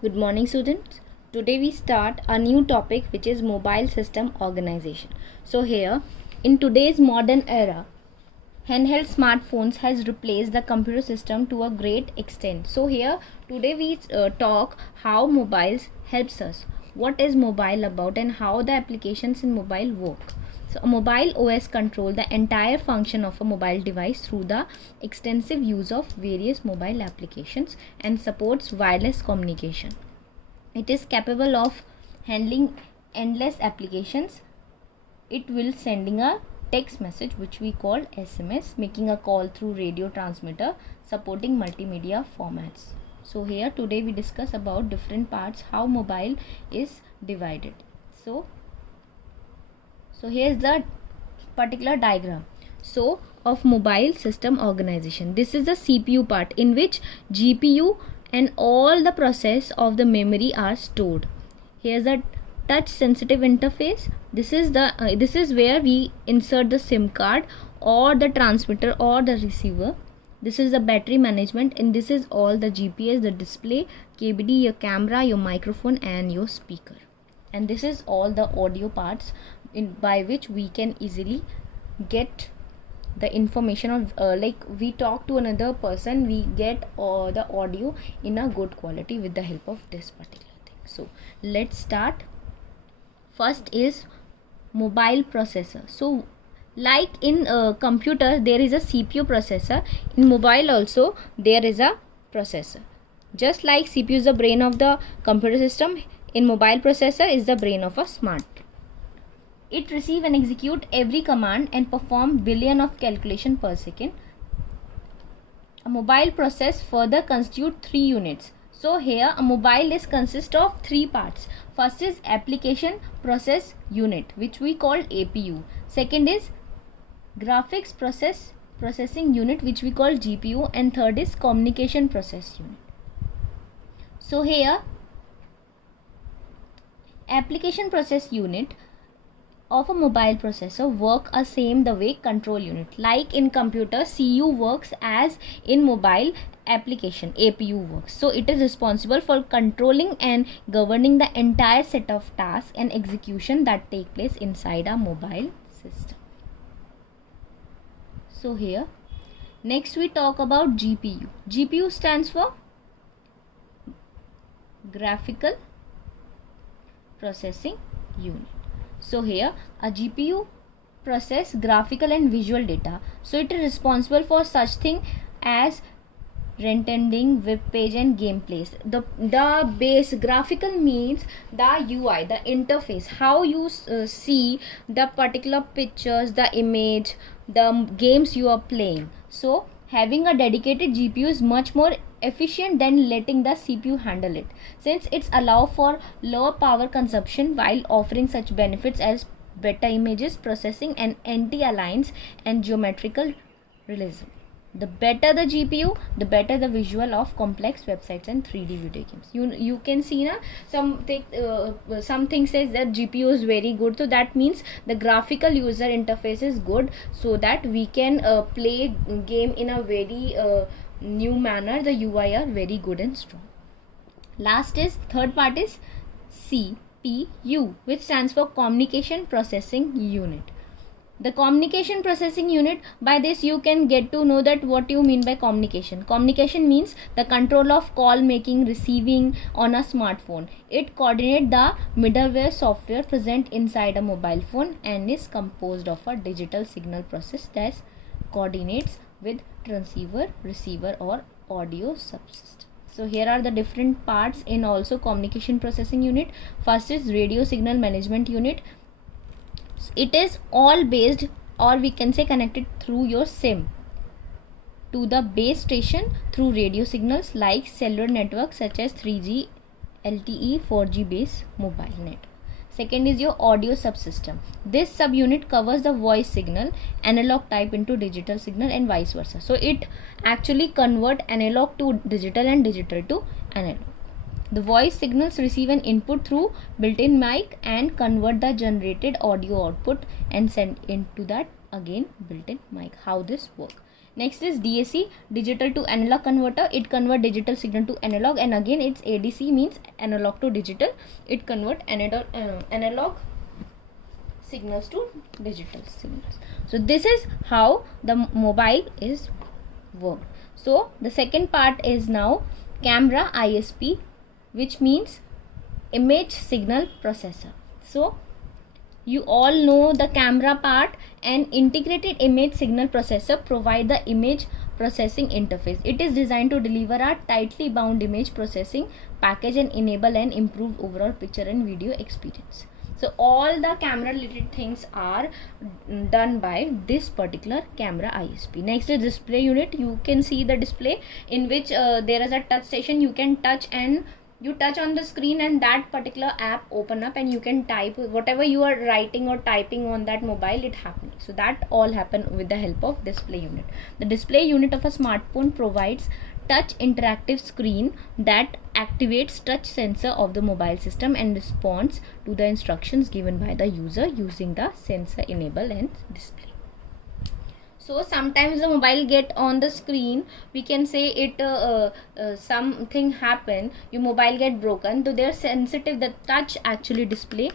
Good morning, students. Today we start a new topic which is mobile system organization. So here, in today's modern era, handheld smartphones has replaced the computer system to a great extent. So here, today we talk how mobiles helps us. What is mobile about and how the applications in mobile work. So a mobile OS control the entire function of a mobile device through the extensive use of various mobile applications and supports wireless communication. It is capable of handling endless applications. It will sending a text message which we call SMS, making a call through radio transmitter, supporting multimedia formats. So here today we discuss about different parts how mobile is divided. So here's the particular diagram of mobile system organization. This is the CPU part in which GPU and all the process of the memory are stored. Here's a touch sensitive interface. This is where we insert the SIM card or the transmitter or the receiver. This is the battery management, and this is all the GPS, the display, KBD, your camera, your microphone and your speaker. And this is all the audio parts by which we can easily get the information of like we talk to another person, we get the audio in a good quality with the help of this particular thing. So let's start. First is mobile processor. So like in computer there is a CPU processor, in mobile also there is a processor. Just like CPU is the brain of the computer system, in mobile processor is the brain of a smart. It receive and execute every command and perform billion of calculation per second. A mobile process further constitute 3 units. So here a mobile is consist of 3 parts. First is application process unit which we call APU. Second is graphics processing unit which we call GPU, and third is communication process unit. So here application process unit of a mobile processor work a same the way control unit. Like in computer, CU works as in mobile application APU works. So it is responsible for controlling and governing the entire set of tasks and execution that take place inside a mobile system. So here next we talk about GPU. GPU stands for graphical processing unit. So here a GPU process graphical and visual data. So it is responsible for such thing as rendering, web page and gameplays. The base graphical means the UI, the interface, how you see the particular pictures, the image, the games you are playing. So having a dedicated GPU is much more efficient than letting the CPU handle it, since it's allow for lower power consumption while offering such benefits as better images processing and anti-aliasing and geometrical realism. The better the GPU, the better the visual of complex websites and 3D video games. You can see na something says that GPU is very good, so that means the graphical user interface is good, so that we can play game in a very new manner. The UI are very good and strong. Third part is CPU, which stands for communication processing unit. The communication processing unit, by this you can get to know that what you mean by communication. Communication means the control of call making, receiving on a smartphone. It coordinates the middleware software present inside a mobile phone and is composed of a digital signal process that coordinates with transceiver, receiver or audio subsystem. So here are the different parts in also communication processing unit. First is radio signal management unit. It is all based, or we can say connected through your SIM to the base station through radio signals like cellular networks such as 3G, LTE, 4G base mobile net. Second is your audio subsystem. This subunit covers the voice signal, analog type into digital signal and vice versa. So it actually convert analog to digital and digital to analog. The voice signals receive an input through built-in mic and convert the generated audio output and send into that again built-in mic. How this work? Next is DAC, digital to analog converter. It convert digital signal to analog, and again it's ADC, means analog to digital. It convert analog signals to digital signals. So this is how the mobile is worked. So the second part is now camera ISP, which means image signal processor. So you all know the camera part. An integrated image signal processor provide the image processing interface. It is designed to deliver a tightly bound image processing package and enable an improved overall picture and video experience. So all the camera related things are done by this particular camera ISP. Next is display unit. You can see the display in which there is a touch station. You can touch, and you touch on the screen and that particular app open up, and you can type whatever you are writing or typing on that mobile, it happening. So that all happen with the help of display unit. The display unit of a smartphone provides touch interactive screen that activates touch sensor of the mobile system and responds to the instructions given by the user using the sensor enable and display. So sometimes the mobile get on the screen, we can say it something happen, your mobile get broken, so they're sensitive, the touch actually display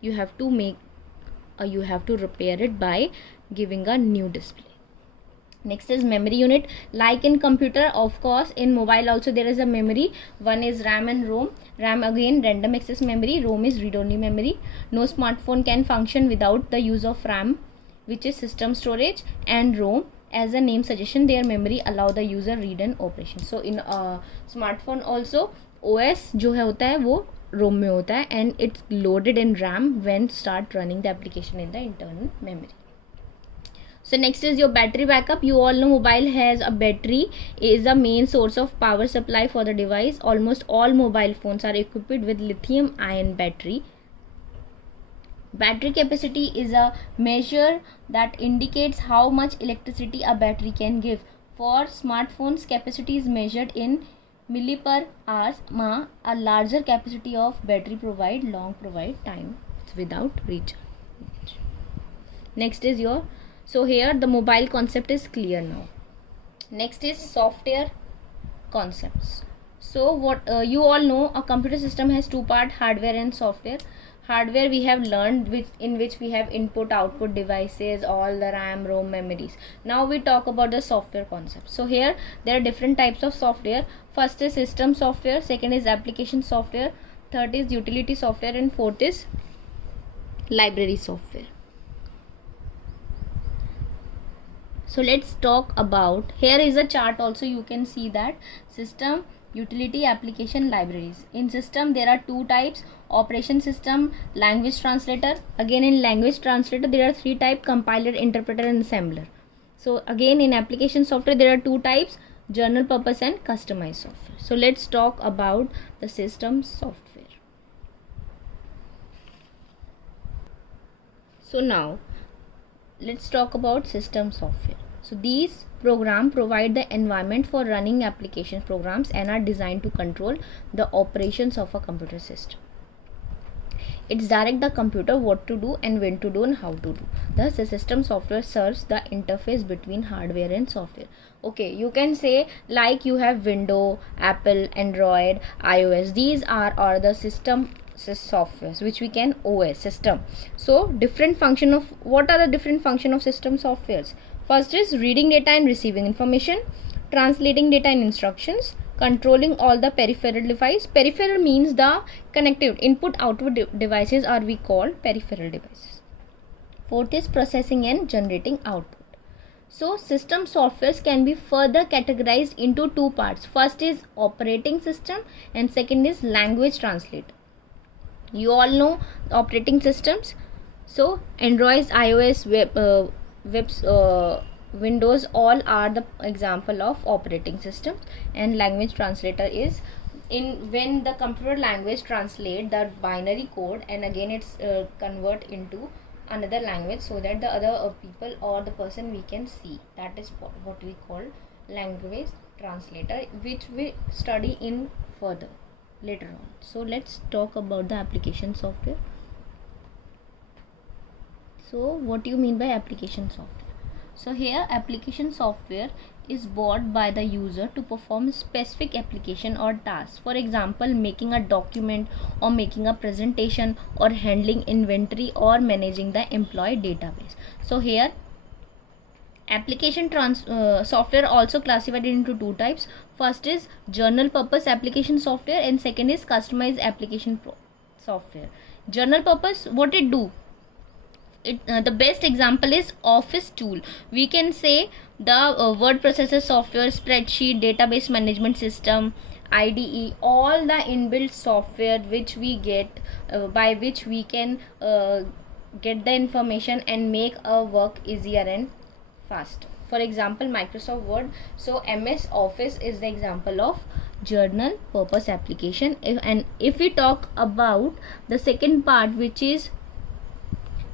you have to make you have to repair it by giving a new display. Next is memory unit. Like in computer, of course, in mobile also there is a memory. One is RAM and ROM. RAM again random access memory, ROM is read-only memory. No smartphone can function without the use of RAM, which is system storage, and ROM, as a name suggestion, their memory allow the user read and operation. So in smartphone also OS जो है होता है वो ROM में होता है, and it's loaded in RAM when start running the application in the internal memory. So next is your battery backup. You all know mobile has a battery, is the main source of power supply for the device. Almost all mobile phones are equipped with lithium ion battery. Battery capacity is a measure that indicates how much electricity a battery can give. For smartphones, capacity is measured in milli per hours. A larger capacity of battery provide time without recharge. Next is your, so here the mobile concept is clear now. Next is software concepts. So what you all know, a computer system has two parts, hardware and software. Hardware we have learned, in which we have input output devices, all the RAM, ROM, memories. Now we talk about the software concept. So here there are different types of software. First is system software, second is application software, third is utility software, and fourth is library software. So let's talk about, here is a chart also, you can see that system, utility, application, libraries. In system there are two types, operation system, language translator. Again in language translator there are three types, compiler, interpreter and assembler. So again in application software there are two types, general purpose and customized software. So let's talk about the system software. So now let's talk about system software. So these programs provide the environment for running application programs and are designed to control the operations of a computer system. It's direct the computer what to do and when to do and how to do. Thus the system software serves the interface between hardware and software. Okay, you can say like you have Windows, Apple, Android, iOS. These are the system softwares which we can OS system. So different function of, what are the different function of system softwares? First is reading data and receiving information, translating data and instructions, controlling all the peripheral device. Peripheral means the connected input output devices are we call peripheral devices. Fourth is processing and generating output. So system softwares can be further categorized into two parts. First is operating system and second is language translator. You all know operating systems. So Android, iOS, Windows, all are the example of operating system. And language translator is in when the computer language translate the binary code and again it's convert into another language so that the other people or the person we can see. That is what we call language translator, which we study in further later on. So let's talk about the application software. So what do you mean by application software? So here application software is bought by the user to perform specific application or task. For example, making a document or making a presentation or handling inventory or managing the employee database. So here application software also classified into two types. First is general purpose application software and second is customized application software. General purpose, what it do? The best example is office tool. We can say the word processor software, spreadsheet, database management system, IDE, all the inbuilt software which we get by which we can get the information and make our work easier and fast. For example, Microsoft Word. So MS Office is the example of general purpose application. If we talk about the second part, which is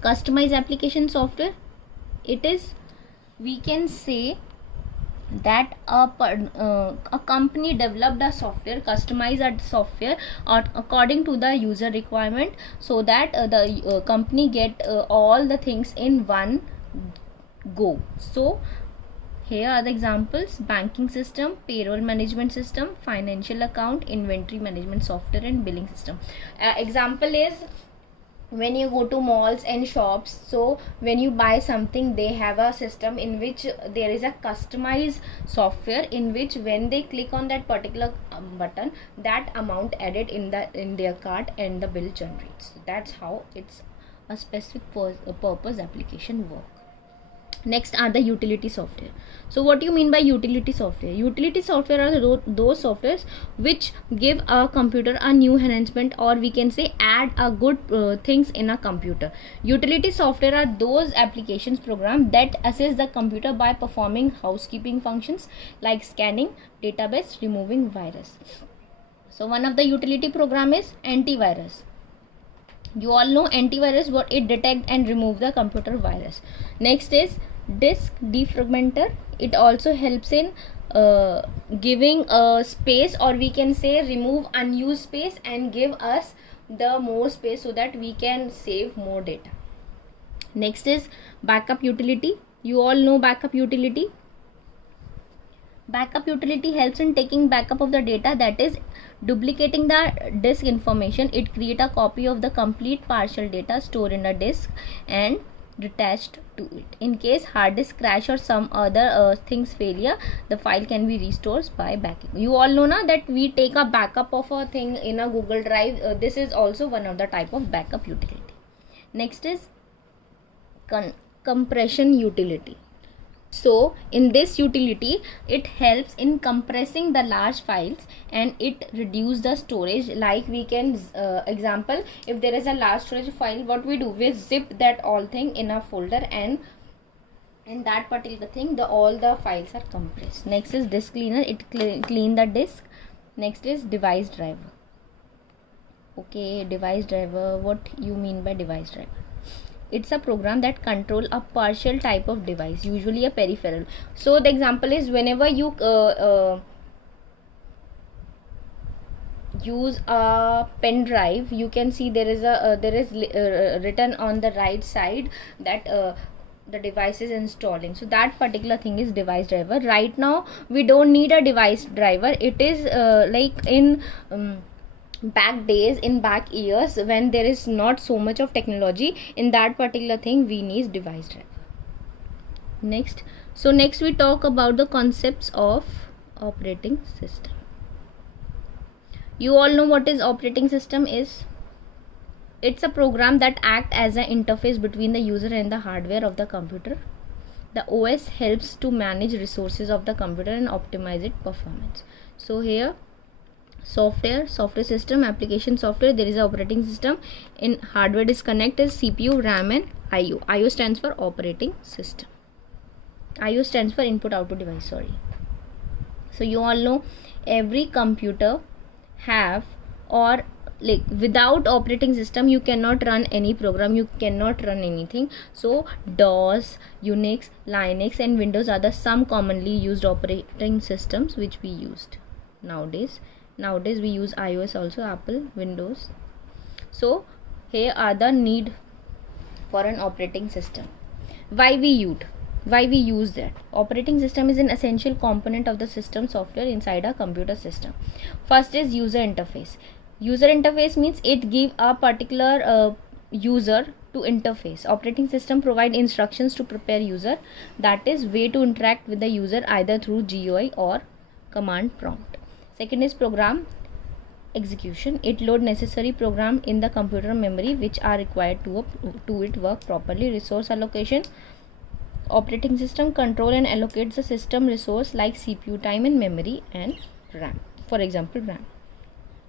customized application software, it is, we can say that a company developed a software, customized a software according to the user requirement, so that the company get all the things in one go. So here are the examples: banking system, payroll management system, financial account, inventory management software, and billing system. Example is when you go to malls and shops, so when you buy something, they have a system in which there is a customized software in which when they click on that particular button, that amount added in their cart and the bill generates. So that's how it's a specific purpose application work. Next are the utility software. So what do you mean by utility software? Utility software are those softwares which give a computer a new enhancement, or we can say add a good things in a computer. Utility software are those applications program that assist the computer by performing housekeeping functions like scanning database, removing virus. So one of the utility program is antivirus. You all know antivirus, what it detect and remove the computer virus. Next is disk defragmenter. It also helps in giving a space, or we can say remove unused space and give us the more space so that we can save more data. Next is backup utility. You all know backup utility. Backup utility helps in taking backup of the data, that is duplicating the disk information. It create a copy of the complete partial data stored in a disk and detached to it. In case hard disk crash or some other things failure, the file can be restored by backup. You all know now that we take a backup of a thing in a Google Drive. This is also one of the type of backup utility. Next is compression utility. So in this utility, it helps in compressing the large files and it reduce the storage. Like we can example, if there is a large storage file, what we do, we zip that all thing in a folder, and in that particular thing all the files are compressed. Next is disk cleaner. It clean the disk. Next is device driver. Okay, device driver, what you mean by device driver? It's a program that control a partial type of device, usually a peripheral. So the example is whenever you use a pen drive, you can see there is written on the right side that the device is installing. So that particular thing is device driver. Right now we don't need a device driver. It is like in back days, in back years, when there is not so much of technology, in that particular thing we need device driver. Next we talk about the concepts of operating system. You all know what is operating system is. It's a program that acts as an interface between the user and the hardware of the computer. The OS helps to manage resources of the computer and optimize its performance. So here software system, application software, there is an operating system. In hardware disconnect is CPU, RAM and IO. IO stands for operating system. IO stands for input output device, sorry. So you all know every computer have, or like without operating system you cannot run any program, you cannot run anything. So DOS, Unix, Linux and Windows are the some commonly used operating systems which we used nowadays. Nowadays we use iOS also, Apple, Windows. So here are the need for an operating system. Why we use? Why we use that? Operating system is an essential component of the system software inside a computer system. First is user interface. User interface means it give a particular user to interface. Operating system provide instructions to prepare user, that is way to interact with the user either through GUI or command prompt. Second is program execution. It load necessary program in the computer memory which are required to it work properly. Resource allocation. Operating system control and allocates the system resource like CPU time and memory and RAM. For example, RAM.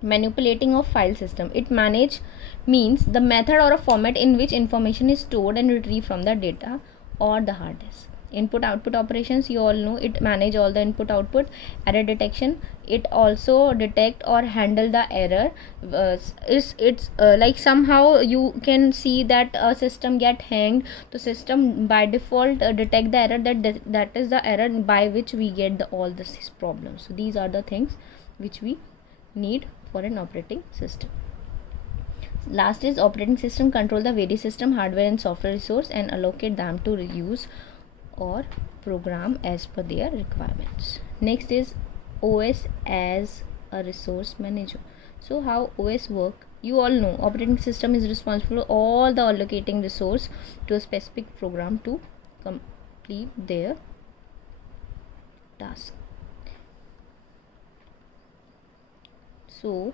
Manipulating of file system. It manage means the method or a format in which information is stored and retrieved from the data or the hard disk. Input output operations, you all know, it manage all the input output. Error detection, it also detect or handle the error. It's like somehow you can see that a system get hanged, the system by default detect the error, that is the error by which we get all these problems. So these are the things which we need for an operating system. Last is operating system control the various system hardware and software resource and allocate them to use or program as per their requirements. Next is OS as a resource manager. So how OS work? You all know operating system is responsible for all the allocating resource to a specific program to complete their task. So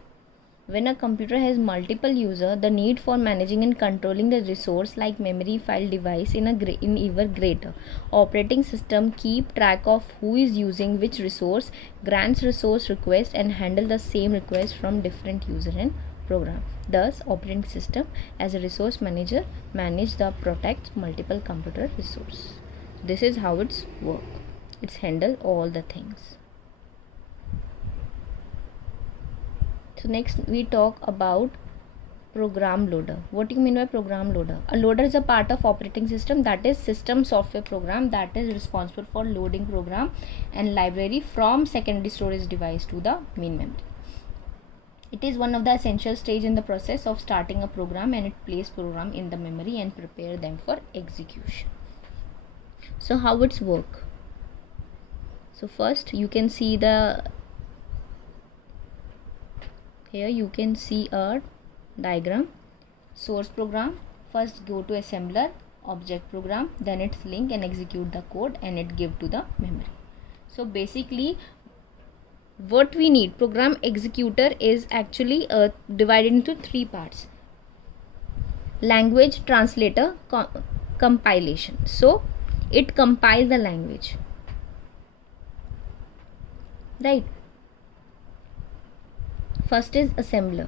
when a computer has multiple users, the need for managing and controlling the resource like memory, file, device in even greater. Operating system keep track of who is using which resource, grants resource request and handle the same request from different user and program. Thus, operating system as a resource manager manage the protects multiple computer resource. This is how it's work. It's handle all the things. So next we talk about program loader. What do you mean by program loader? A loader is a part of operating system, that is system software program that is responsible for loading program and library from secondary storage device to the main memory. It is one of the essential stage in the process of starting a program, and it places program in the memory and prepare them for execution. So how it's work? So first you can see here you can see a diagram. Source program, first go to assembler, object program, then it's link and execute the code and it give to the memory. So basically what we need, program executor is actually divided into three parts: language translator, compilation. So it compile the language, right? First is assembler.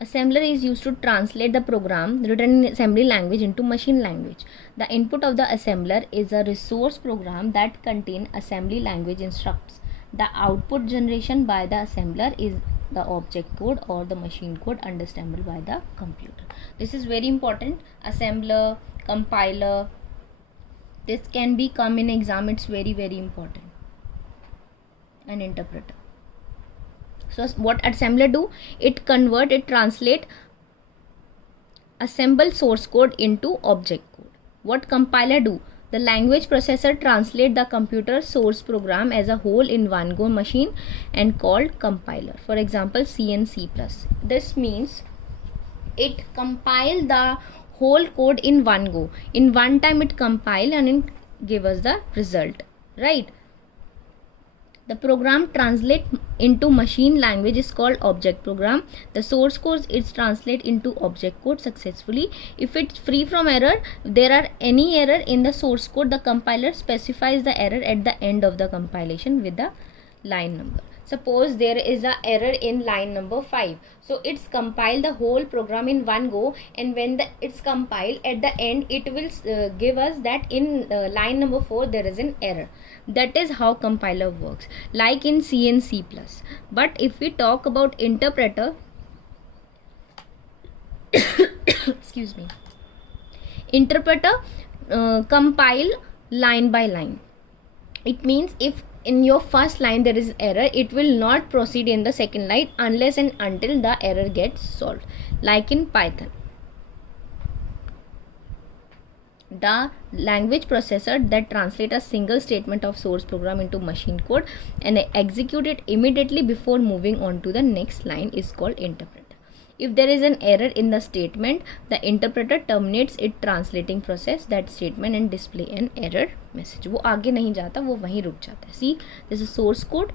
Assembler is used to translate the program written in assembly language into machine language. The input of the assembler is a resource program that contain assembly language instructs. The output generation by the assembler is the object code or the machine code understandable by the computer. This is very important. Assembler, compiler, this can be come in exam. It's very important. An interpreter. So what assembler do? It convert, it translate assemble source code into object code. What compiler do? The language processor translate the computer source program as a whole in one go machine and called compiler. For example, C and C++. This means it compile the whole code in one go. In one time it compile and it give us the result, right? The program translate into machine language is called object program. The source code is translate into object code successfully. If it's free from error, there are any error in the source code, the compiler specifies the error at the end of the compilation with the line number. Suppose there is a error in line number 5, so it's compile the whole program in one go, and when it's compiled at the end it will give us that in line number 4 there is an error. That is how compiler works, like in C and C++. But if we talk about interpreter, excuse me, interpreter compile line by line. It means if in your first line there is error, it will not proceed in the second line unless and until the error gets solved, like in Python. the language processor that translate a single statement of source program into machine code and execute it immediately before moving on to the next line is called interpreter. If there is an error in the statement, the interpreter terminates its translating process that statement and display an error message. वो आगे नहीं जाता, वो वहीं रुक जाता है. See, this is source code.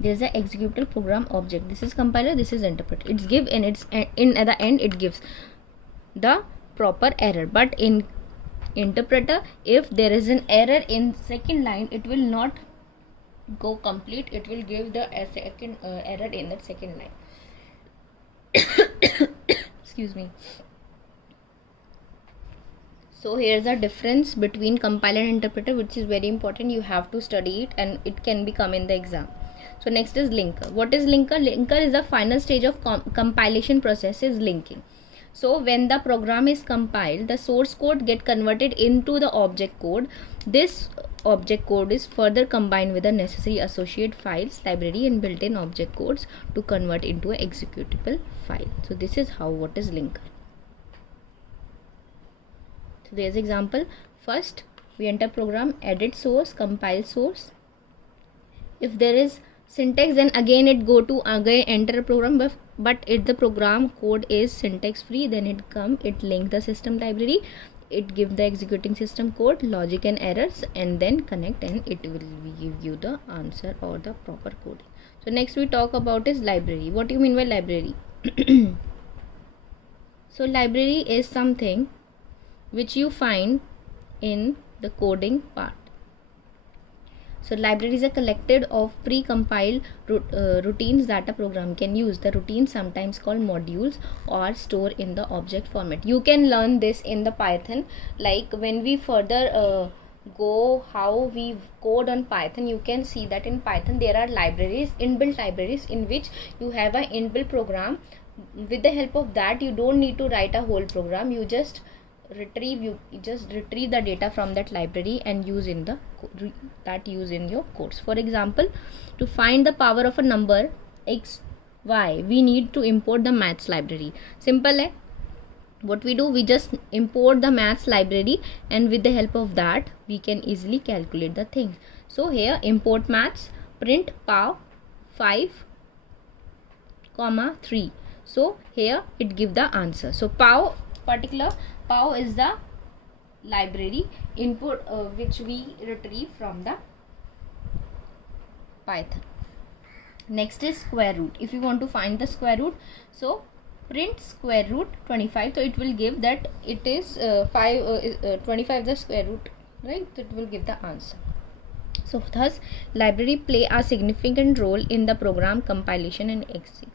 There is a executable program object. This is compiler. This is interpreter. It's give and it's in at the end it gives the proper error. But in interpreter, if there is an error in second line, it will not go complete. It will give the second error in that second line. Excuse me. So here's a difference between compiler and interpreter, which is very important. You have to study it and it can become in the exam. So next is linker. What is linker? Linker is the final stage of compilation process is linking. So when the program is compiled, the source code get converted into the object code. This object code is further combined with the necessary associate files, library and built-in object codes to convert into an executable file. So this is how what is linker. So there's example. First we enter program, edit source, compile source. If there is syntax, then again it go to again enter program, but if the program code is syntax free, then it link the system library, it give the executing system code, logic and errors, and then connect, and it will give you the answer or the proper coding. So next we talk about is library. What do you mean by library? So library is something which you find in the coding part. So libraries are collected of pre-compiled routines that a program can use. The routines, sometimes called modules, or store in the object format. You can learn this in the Python. Like when we further go how we code on Python, you can see that in Python there are libraries, inbuilt libraries, in which you have an inbuilt program. With the help of that, you don't need to write a whole program. You just retrieve the data from that library and use in your codes. For example, to find the power of a number x, y, we need to import the maths library. Simple hai. What we do, we just import the maths library, and with the help of that we can easily calculate the things. So here import maths, print pow 5, 3. So here it give the answer. So pow is the library input which we retrieve from the Python. Next is square root. If you want to find the square root, so print square root 25. So it will give that it is 25 the square root, right? It will give the answer. So thus library play a significant role in the program compilation and execution.